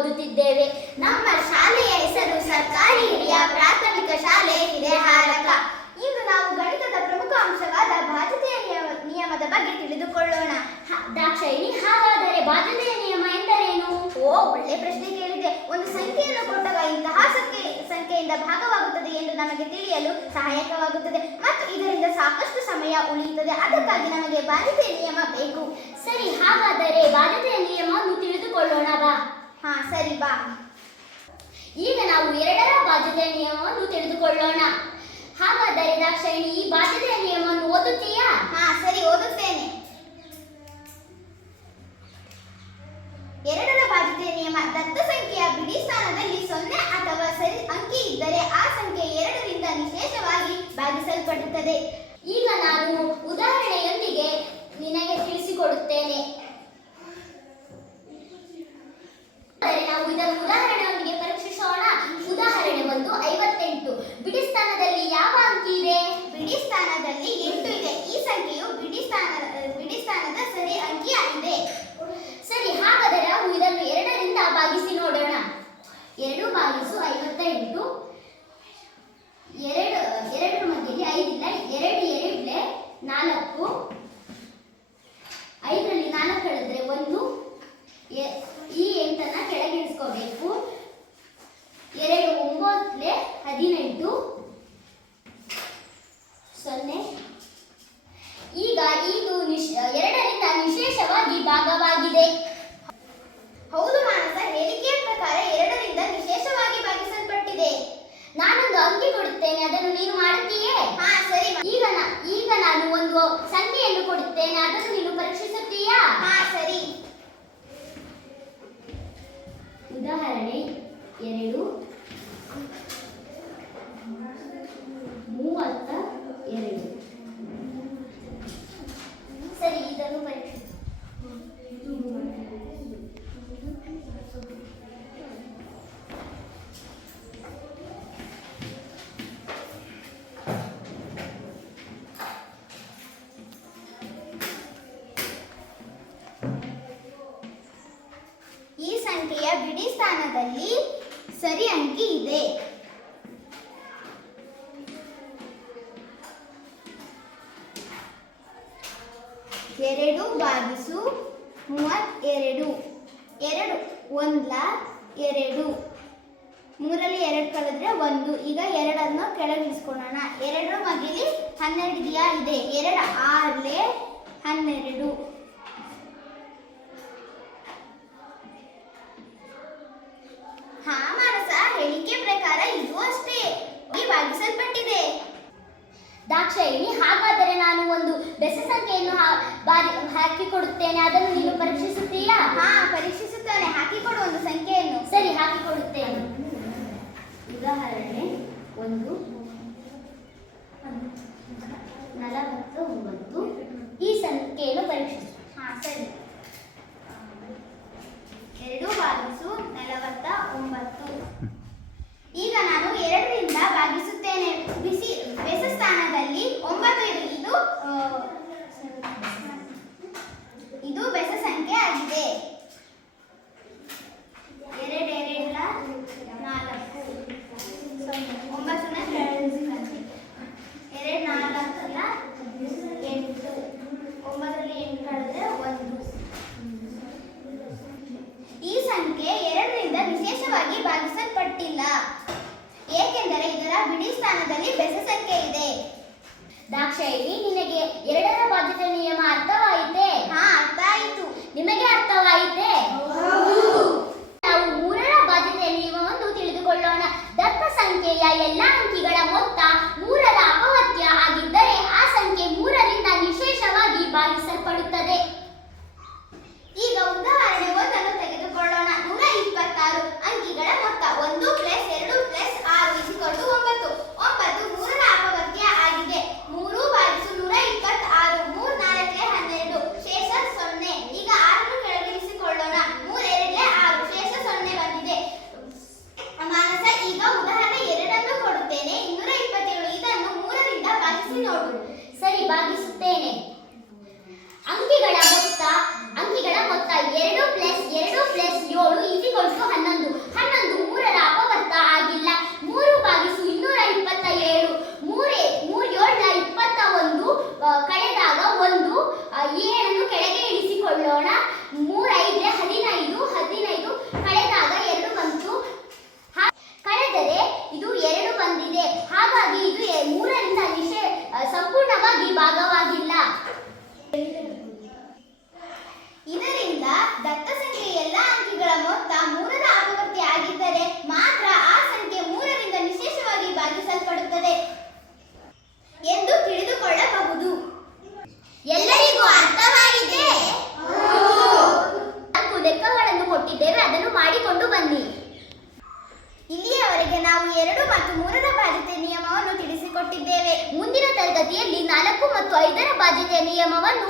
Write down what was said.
ಓದುತ್ತಿದ್ದೇವೆ. ನಮ್ಮ ಶಾಲೆಯ ಹೆಸರು ಸರ್ಕಾರಿ ಹಿರಿಯ ಪ್ರಾಥಮಿಕ ಶಾಲೆ ಹಿರೇಹಾರಕ. ಇಂದು ನಾವು ಗಣಿತದ ಪ್ರಮುಖ ಅಂಶವಾದ ಬಾಧ್ಯತೆಯ ನಿಯಮದ ಬಗ್ಗೆ ತಿಳಿದುಕೊಳ್ಳೋಣ. ದಾಕ್ಷಾಯಿಣಿ, ಹಾಗಾದರೆ ಬಾಧ್ಯತೆಯ ನಿಯಮ ಎಂದರೇನು? ಒಳ್ಳೆ ಪ್ರಶ್ನೆ ಕೇಳಿದೆ. ಒಂದು ಸಂಖ್ಯೆಯನ್ನು ಕೊಟ್ಟಾಗ ಇಂತಹ ಸಂಖ್ಯೆಯಿಂದ ಭಾಗವಾಗುತ್ತದೆ ಎಂದು ನಮಗೆ ತಿಳಿಯಲು ಸಹಾಯಕವಾಗುತ್ತದೆ ಮತ್ತು ಇದರಿಂದ ಸಾಕಷ್ಟು ಸಮಯ ಉಳಿಯುತ್ತದೆ. ಅದಕ್ಕಾಗಿ ನಮಗೆ ಬಾಧ್ಯತೆಯ ನಿಯಮ ಬೇಕು. ಸರಿ, ಹಾಗಾದರೆ ಬಾಧ್ಯತೆಯ ನಿಯಮವನ್ನು ತಿಳಿದುಕೊಳ್ಳೋಣ ಬಾ. ಸರಿ ಬಾ. ಈಗ ನಾವು ಎರಡರ ಬಾಧ್ಯತೆಯ ನಿಯಮವನ್ನು ತಿಳಿದುಕೊಳ್ಳೋಣ. ಹಾಗಾದರೆ ದಾಕ್ಷಾಯಿಣಿ, ಈ ಬಾಧ್ಯತೆಯ ನಿಯಮವನ್ನು ಓದುತ್ತೀಯಾ? ಸರಿ, ಓದುತ್ತೇನೆ. ಎರಡರ ಬಾಧ್ಯತೆಯ ನಿಯಮ: ದತ್ತ ಸಂಖ್ಯೆಯ ಬಿಡಿ ಸ್ಥಾನದಲ್ಲಿ 0 ಅಥವಾ ಸರಿ ಅಂಕಿ ಇದ್ದರೆ ಆ ಸಂಖ್ಯೆ 2ರಿಂದ ನಿಶೇಷವಾಗಿ ಭಾಗಿಸಲ್ಪಡುತ್ತದೆ. ಈಗ ನಾನು ಉದಾಹರಣೆಯೊಂದಿಗೆ ನಿನಗೆ ತಿಳಿಸಿಕೊಡುತ್ತೇನೆ. ನಾವು ಇದನ್ನು ಉದಾಹರಣೆಯೊಂದಿಗೆ ಪರೀಕ್ಷಿಸೋಣ. ಉದಾಹರಣೆ 1, 58. ಬಿಡಿ ಸ್ಥಾನದಲ್ಲಿ ಯಾವ ಅಂಕಿ ಇದೆ? ಬಿಡಿ ಸ್ಥಾನದಲ್ಲಿ 8 ಇದೆ. ಈ ಸಂಖ್ಯೆಯು ಬಿಡಿ ಸ್ಥಾನದ ಸರಿ ಅಂಕಿ ಆಗಿದೆ. ಸರಿ, ಹಾಗಾದರೆ ನಾವು ಇದನ್ನು 2ರಿಂದ ಭಾಗಿಸಿ ನೋಡೋಣ. 2 ಭಾಗಿಸು 58. 2 ಮಧ್ಯದಲ್ಲಿ 5 ಇಲ್ಲ. 2 2 4. 5ರಲ್ಲಿ 4 ಕಳೆದ್ರೆ 1. ಈ 8ಅನ್ನ ಕೆಳಗಿಳಿಸ್ಕೋಬೇಕು. 2 9 18 0. ಈಗ ಇದು 2ರಿಂದ ನಿಶೇಷವಾಗಿ ಭಾಗವಾಗಿದೆ. ಹೌದು ಮಾನಸ, ಹೇಳಿಕೆಯ ಪ್ರಕಾರ 2ರಿಂದ ನಿಶೇಷವಾಗಿ ಭಾಗಿಸಲ್ಪಟ್ಟಿದೆ. ನಾನೊಂದು ಅಂಕಿ ಕೊಡುತ್ತೇನೆ, ಅದನ್ನು ನೀನು ಮಾಡುತ್ತೀಯೇ? ಸರಿ. ಈಗ ನಾನು ಒಂದು ಸಂಖ್ಯೆಯನ್ನು ಕೊಡುತ್ತೇನೆ, ಅದನ್ನು ನೀನು ಪರೀಕ್ಷಿಸುತ್ತೀಯಾ? ಸರಿ. ಉದಾಹರಣೆ 2, 32. ಸರಿ, ಇದನ್ನು ಪರೀಕ್ಷಿಸಿ. ಈ ಸಂಖ್ಯೆಯ ಬಿಡಿ ಸ್ಥಾನದಲ್ಲಿ ಸರಿ ಅಂಕಿ ಇದೆ. ಎರಡು ಭಾಗಿಸು 32. 2 1 2. 3ರಲ್ಲಿ 2 ಕಳೆದ್ರೆ 1. ಈಗ 2ಅನ್ನು ಕೆಳಗಿಳಿಸ್ಕೊಳ್ಳೋಣ. 2 ಮಧ್ಯದಲ್ಲಿ 12 ಇದೆಯಾ? ಇದೆ. 2 6 12. ಮಾನಸ, ಹೇಳಿಕೆ ಪ್ರಕಾರ ಇದು ಅಷ್ಟೇ ಭಾಗಿಸಲ್ಪಟ್ಟಿದೆ. ದಾಕ್ಷಾಯಿಣಿ, ಹಾಗಾದರೆ ನಾನು ಒಂದು ಬೆಸ ಸಂಖ್ಯೆಯನ್ನು ಹಾಕಿಕೊಡುತ್ತೇನೆ, ಅದನ್ನು ನೀನು ಪರೀಕ್ಷಿಸುತ್ತೀಯಾ? ಪರೀಕ್ಷಿಸುತ್ತಾನೆ. ಹಾಕಿಕೊಡು ಒಂದು ಸಂಖ್ಯೆಯನ್ನು. ಸರಿ, ಹಾಕಿಕೊಡುತ್ತೇನೆ. ಉದಾಹರಣೆ 1, 49. ಈ ಸಂಖ್ಯೆಯನ್ನು ಪರೀಕ್ಷಿಸು. ಸರಿ. 2 ಭಾಗಿಸು 49. ಈಗ ನಾನು 2ರಿಂದ ಭಾಗಿಸುತ್ತೇನೆ. ಬೆಸ ಸ್ಥಾನದಲ್ಲಿ 9 ಇದೆ. ಇದು ಬೆಸ ಸಂಖ್ಯೆ ಆಗಿದೆ. 2 2 4. 9ನ ಕೆಳಗಿಳಿಸಿ. 2 4 8. 9ರಲ್ಲಿ 8 ಕಳೆದ್ರೆ 1. ಈ ಸಂಖ್ಯೆ 2ರಿಂದ ವಿಶೇಷವಾಗಿ ಭಾಗಿಸಲ್ಪಟ್ಟಿಲ್ಲ, ಏಕೆಂದರೆ ಇದರ ಬಿಡಿ ಸ್ಥಾನದಲ್ಲಿ ಬೆಸ ಸಂಖ್ಯೆ ಇದೆ. ದಾಕ್ಷಾಯಿಣಿ, ನಿನಗೆ 2ರ ಬಾಧ್ಯತೆ ನಿಯಮ ಅರ್ಥವಾಯಿತೆ? ಅರ್ಥ ಆಯಿತು. ನಿಮಗೆ ಅರ್ಥವಾಯಿತೆ? ನಾವು 3ರ ಬಾಧ್ಯತೆಯ ನಿಯಮವನ್ನು ತಿಳಿದುಕೊಳ್ಳೋಣ. ದತ್ತ ಸಂಖ್ಯೆಯ ಎಲ್ಲ ಅಂಕಿಗಳ ಮೊತ್ತ 3ರ ಅಪವರ್ತ್ಯ ಆಗಿದ್ದರೆ ಆ ಸಂಖ್ಯೆ 3ರಿಂದ ನಿಶೇಷವಾಗಿ ಭಾಗಿಸಲ್ಪಡುತ್ತದೆ. ಈಗ ಉದಾಹರಣೆ 1 ತೆಗೆದುಕೊಳ್ಳೋಣ. 126 ಅಂಕಿಗಳ ಮೊತ್ತ 1 + 2 + 6 = 9. 9 3ರ ಅಪವರ್ತ್ಯ ಆಗಿದೆ. 3 ಭಾಗಿಸು 126. 3 4 12. ಶೇಷ 0. ಈಗ 6ಅನ್ನು ಕೆಳಗಿಳಿಸಿಕೊಳ್ಳೋಣ. 3 2 6. ಶೇಷ 0 ಬಂದಿದೆ. ಮಾನಸ, ಈಗ ಉದಾಹರಣೆ 2 ಕೊಡುತ್ತೇನೆ. 227. ಇದನ್ನು 3ರಿಂದ ಭಾಗಿಸಿ ನೋಡು. ಸರಿ, ಭಾಗಿಸುತ್ತೇನೆ. ಅಂಕಿಗಳ ಮೊತ್ತ ಅಂಕಿಗಳ ಮೊತ್ತ 2 ಪ್ಲಸ್ 2 ಪ್ಲಸ್ 7 ಈಕ್ವಲ್ಸ್ ಟು 11. 11 3ರ ಅಪವರ್ತ ಆಗಿಲ್ಲ. 3 ಭಾಗಿಸು 227. 3 7ನ 21 ಕಳೆದಾಗ 1. ಈ ಏಳನ್ನು ಕೆಳಗೆ ಇಳಿಸಿಕೊಳ್ಳೋಣ. 3 5 15. 15 ಕಳೆದಾಗ 2 ಬಂತು. ಕಳೆದರೆ ಇದು 2 ಬಂದಿದೆ. ಹಾಗಾಗಿ ಇದು 3ರಿಂದ ಸಂಪೂರ್ಣವಾಗಿ ಭಾಗವಾಗಿಲ್ಲ. ಇದರಿಂದ ದತ್ತ ಸಂಖ್ಯೆಯ ಎಲ್ಲ ಅಂಕಿಗಳ ಮೊತ್ತ 3ರ ಅಪವರ್ತಿ ಆಗಿದ್ದರೆ ಮಾತ್ರ ಆ ಸಂಖ್ಯೆ 3ರಿಂದ ವಿಶೇಷವಾಗಿ ಭಾಗಿಸಲ್ಪಡುತ್ತದೆ ಎಂದು ತಿಳಿದುಕೊಳ್ಳಬಹುದು. ಎಲ್ಲರಿಗೂ ಅರ್ಥವಾಗಿದೆ? ನಾಲ್ಕು ಲೆಕ್ಕಗಳನ್ನು ಕೊಟ್ಟಿದ್ದೇವೆ, ಅದನ್ನು ಮಾಡಿಕೊಂಡು ಬನ್ನಿ. ಇಲ್ಲಿಯವರೆಗೆ ನಾವು 2 ಮತ್ತು 3ರ ಬಾಧ್ಯತೆ ನಿಯಮವನ್ನು ತಿಳಿಸಿಕೊಟ್ಟಿದ್ದೇವೆ. ಮುಂದಿನ ತರಗತಿಯಲ್ಲಿ 4 ಮತ್ತು 5ರ ಬಾಧ್ಯತೆಯ ನಿಯಮವನ್ನು